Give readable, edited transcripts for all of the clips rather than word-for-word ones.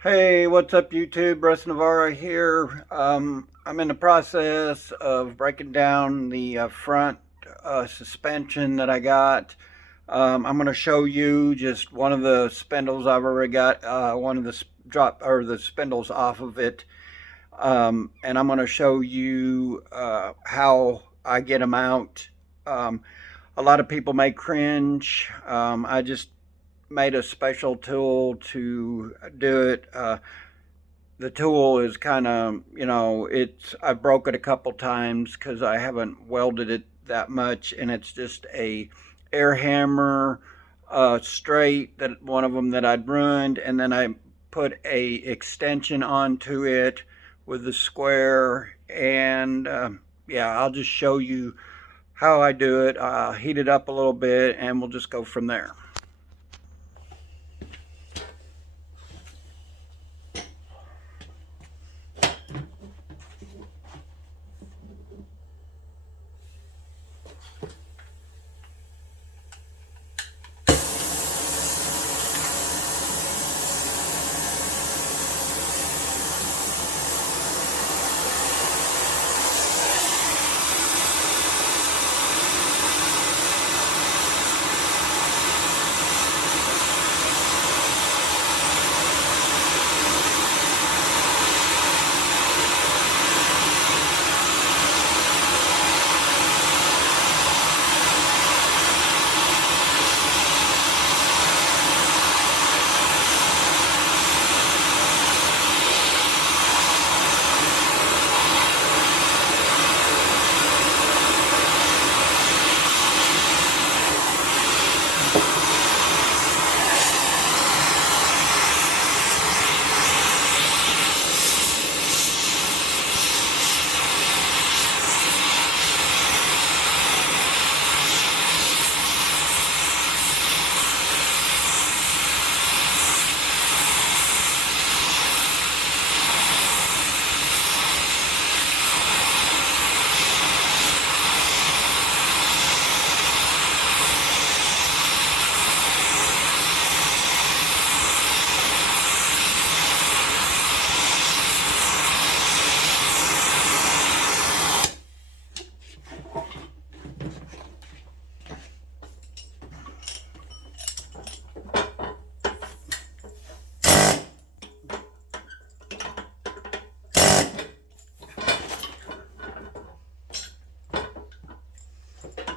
Hey, what's up, YouTube? Russ Navarro here. I'm in the process of breaking down the front suspension that I got. I'm going to show you just one of the spindles I've already got, one of the drop or the spindles off of it, and I'm going to show you how I get them out. Um, a lot of people may cringe. I just made a special tool to do it. The tool is kind of, I broke it a couple times because I haven't welded it that much, and it's just a air hammer straight, that one of them that I'd ruined, and then I put a extension onto it with the square, and yeah, I'll just show you how I do it. Heat it up a little bit, and we'll just go from there.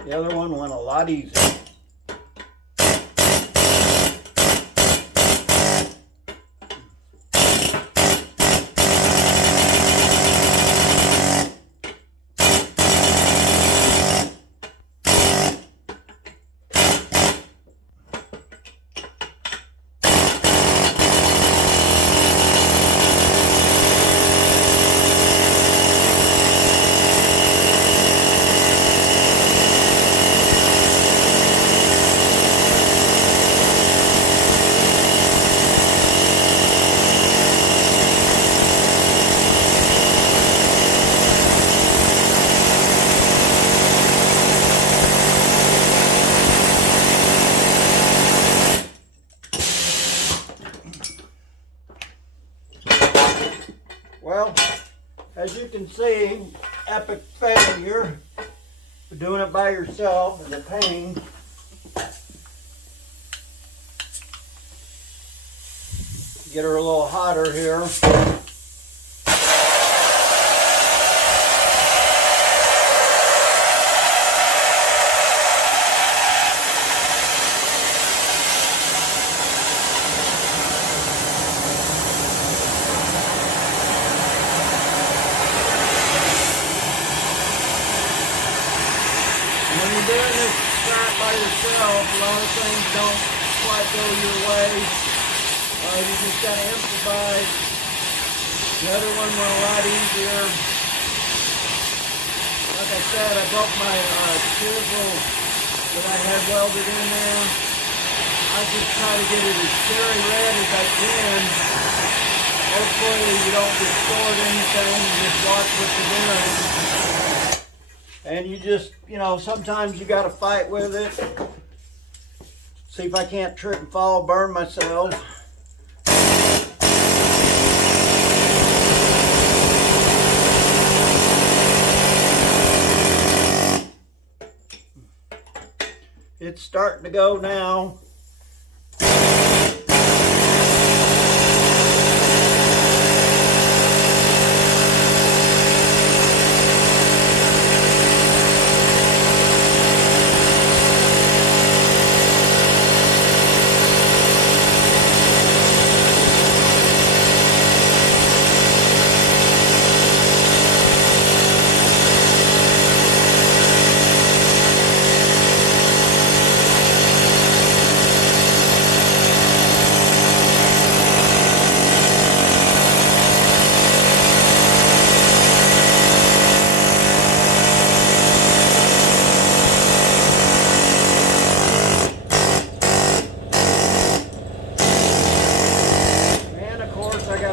The other one went a lot easier. Well, as you can see, epic failure. Doing it by yourself is a pain. Get her a little hotter here. When you're doing this start by yourself, a lot of things don't quite go your way. You just got to improvise. The other one went a lot easier. Like I said, I broke my chisel that I had welded in there. I just try to get it as cherry red as I can. Hopefully you don't distort anything, you just watch what you're doing. And you just, sometimes you got to fight with it. See if I can't trip and fall, burn myself. It's starting to go now.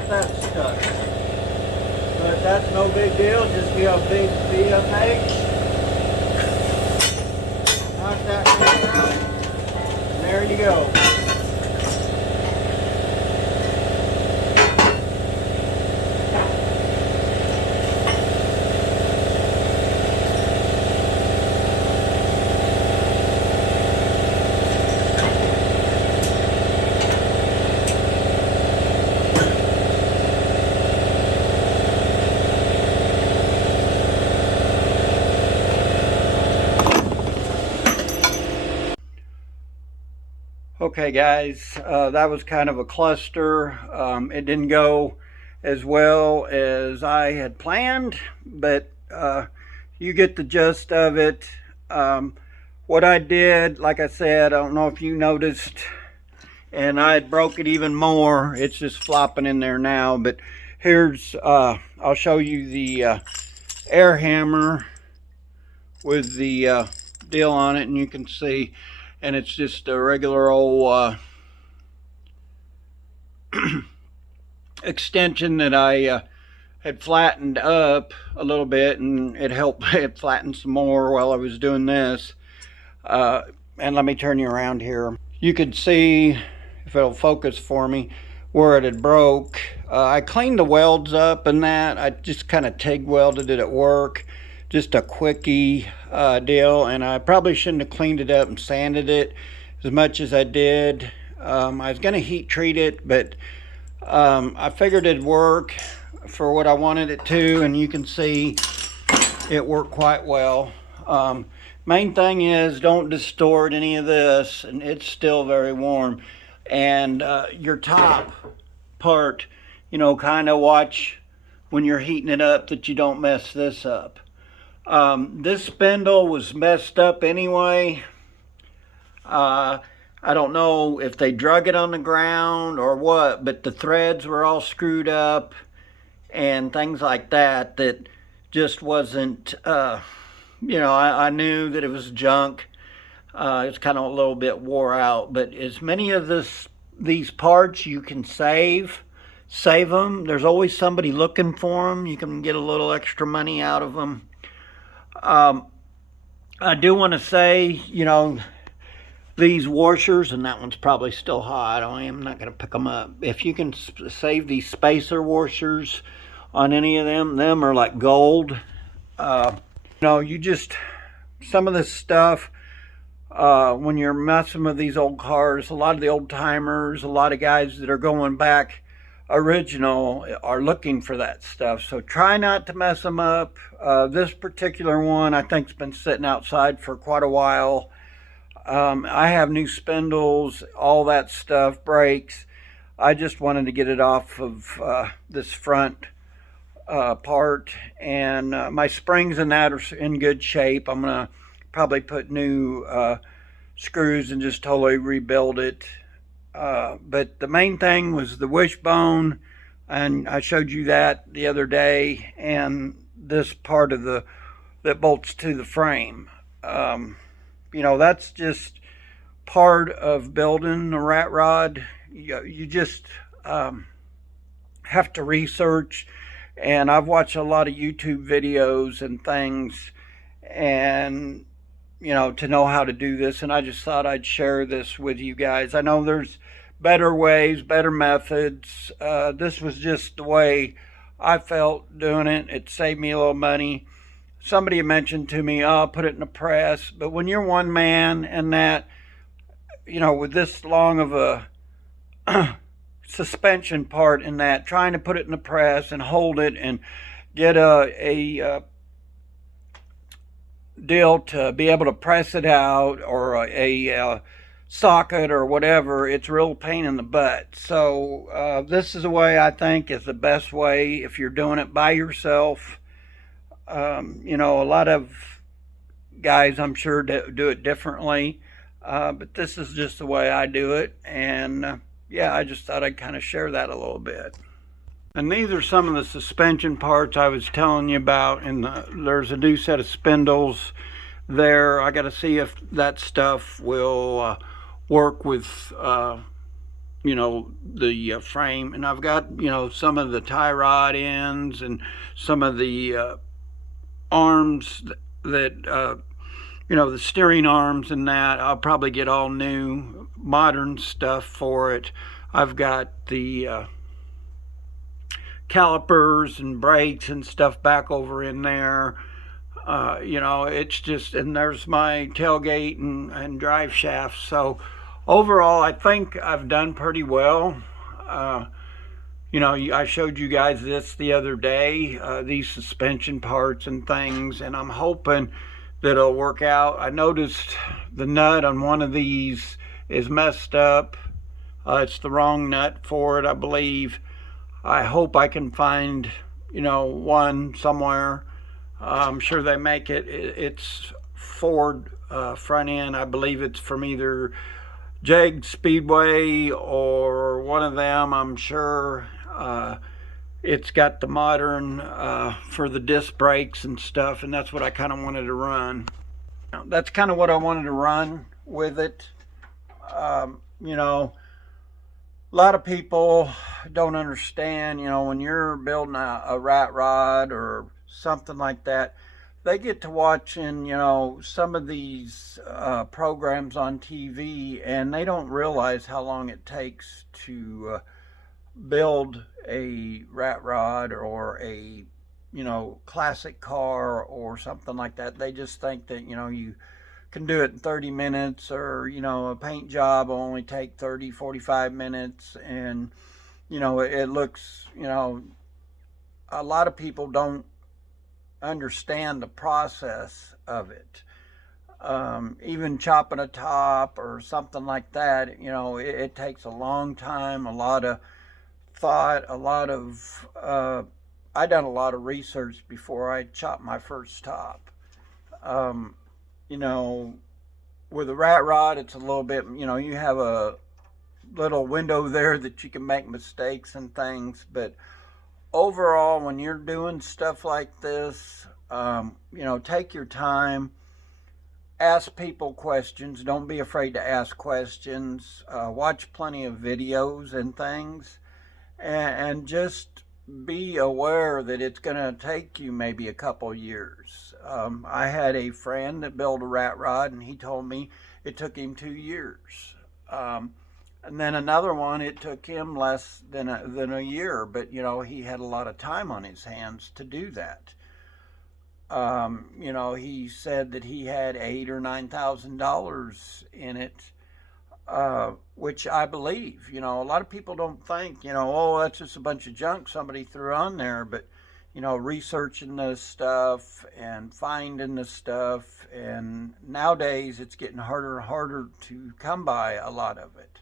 That stuck. But that's no big deal, just be a big BFH. Knock that thing out, and there you go. Okay guys, that was kind of a cluster. It didn't go as well as I had planned, but you get the gist of it. What I did, like I said, I don't know if you noticed, and I broke it even more. It's just flopping in there now, but here's, I'll show you the air hammer with the deal on it, and you can see, and it's just a regular old extension that I had flattened up a little bit, and it helped it flatten some more while I was doing this. And let me turn you around here. You could see, if it'll focus for me, where it had broke. I cleaned the welds up and that. I just kind of TIG welded it at work. Just a quickie deal, and I probably shouldn't have cleaned it up and sanded it as much as I did. I was going to heat treat it, but I figured it'd work for what I wanted it to, and you can see it worked quite well. Main thing is, don't distort any of this, and it's still very warm. And your top part, you know, kind of watch when you're heating it up that you don't mess this up. This spindle was messed up anyway. I don't know if they drug it on the ground or what, but the threads were all screwed up and things like that, that just wasn't, you know, I knew that it was junk. It's kind of a little bit wore out, but as many of these parts you can save them. There's always somebody looking for them. You can get a little extra money out of them. I do want to say, you know, these washers, and that one's probably still hot. I'm not going to pick them up. If you can save these spacer washers on any of them are like gold. You know, you just, some of this stuff, when you're messing with these old cars, a lot of the old timers, a lot of guys that are going back original are looking for that stuff, so try not to mess them up. This particular one I think's been sitting outside for quite a while. I have new spindles, all that stuff breaks. I just wanted to get it off of this front part, and my springs and that are in good shape. I'm gonna probably put new screws and just totally rebuild it. But the main thing was the wishbone, and I showed you that the other day, and this part of that bolts to the frame. You know, that's just part of building a rat rod. You just have to research, and I've watched a lot of YouTube videos and things, and you know, to know how to do this, and I just thought I'd share this with you guys. I know there's better ways, better methods. This was just the way I felt doing it. It saved me a little money. somebody mentioned to me, oh, put it in the press. But when you're one man and that, with this long of a suspension part in that, trying to put it in the press and hold it and get a deal to be able to press it out, or a socket or whatever, it's a real pain in the butt. So this is the way I think is the best way if you're doing it by yourself. A lot of guys, I'm sure, do it differently, but this is just the way I do it. And yeah, I just thought I'd kind of share that a little bit. And these are some of the suspension parts I was telling you about. And there's a new set of spindles there. I got to see if that stuff will work with, the frame. And I've got, some of the tie rod ends and some of the arms that, the steering arms and that. I'll probably get all new, modern stuff for it. I've got the calipers and brakes and stuff back over in there. It's just, and there's my tailgate and drive shaft. So overall, I think I've done pretty well. I showed you guys this the other day, these suspension parts and things, and I'm hoping that it'll work out. I noticed the nut on one of these is messed up. It's the wrong nut for it, I believe. I hope I can find, one somewhere. I'm sure they make it. It's Ford front end. I believe it's from either Jag Speedway or one of them, I'm sure. It's got the modern for the disc brakes and stuff, and that's what I kind of wanted to run. That's kind of what I wanted to run with it. A lot of people don't understand, when you're building a rat rod or something like that, they get to watching, some of these programs on TV, and they don't realize how long it takes to build a rat rod or a, classic car or something like that. They just think that, you can do it in 30 minutes, or a paint job will only take 30, 45 minutes, and it looks, a lot of people don't understand the process of it. Even chopping a top or something like that, it takes a long time, a lot of thought, a lot of I done a lot of research before I chopped my first top. With a rat rod, it's a little bit, you have a little window there that you can make mistakes and things. But overall, when you're doing stuff like this, take your time, ask people questions. Don't be afraid to ask questions. Watch plenty of videos and things, and just be aware that it's going to take you maybe a couple years. I had a friend that built a rat rod, and he told me it took him 2 years. And then another one, it took him less than a year, but he had a lot of time on his hands to do that. He said that he had $8,000 or $9,000 in it, which I believe. A lot of people don't think, oh, that's just a bunch of junk somebody threw on there. But researching this stuff and finding this stuff, and nowadays it's getting harder and harder to come by a lot of it.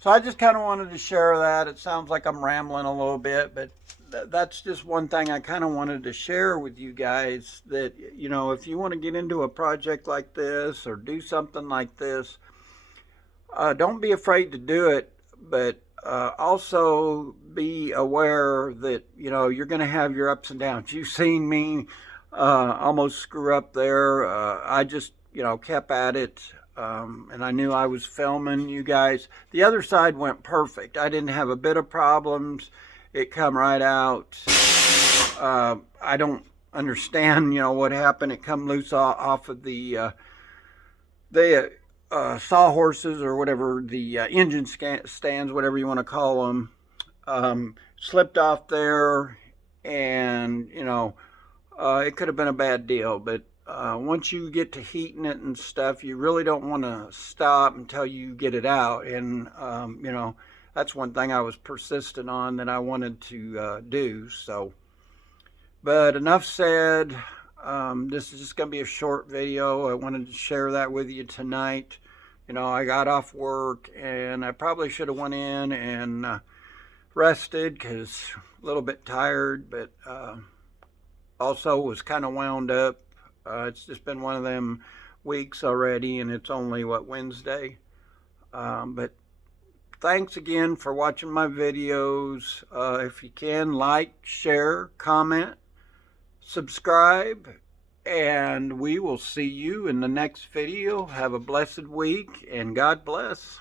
So I just kind of wanted to share that. It sounds like I'm rambling a little bit, but that's just one thing I kind of wanted to share with you guys, that, if you want to get into a project like this or do something like this, don't be afraid to do it, but also be aware that, you're going to have your ups and downs. You've seen me almost screw up there. I just, kept at it. And I knew I was filming you guys. The other side went perfect. I didn't have a bit of problems. It come right out. I don't understand, what happened. It come loose off of the sawhorses or whatever, the engine stands, whatever you want to call them. Slipped off there, and it could have been a bad deal. But once you get to heating it and stuff, you really don't want to stop until you get it out. And that's one thing I was persistent on that I wanted to do. So, but enough said. This is just going to be a short video. I wanted to share that with you tonight. I got off work and I probably should have went in and rested because a little bit tired, but also was kind of wound up. It's just been one of them weeks already, and it's only Wednesday. But thanks again for watching my videos. If you can, like, share, comment, subscribe, and we will see you in the next video. Have a blessed week, and God bless.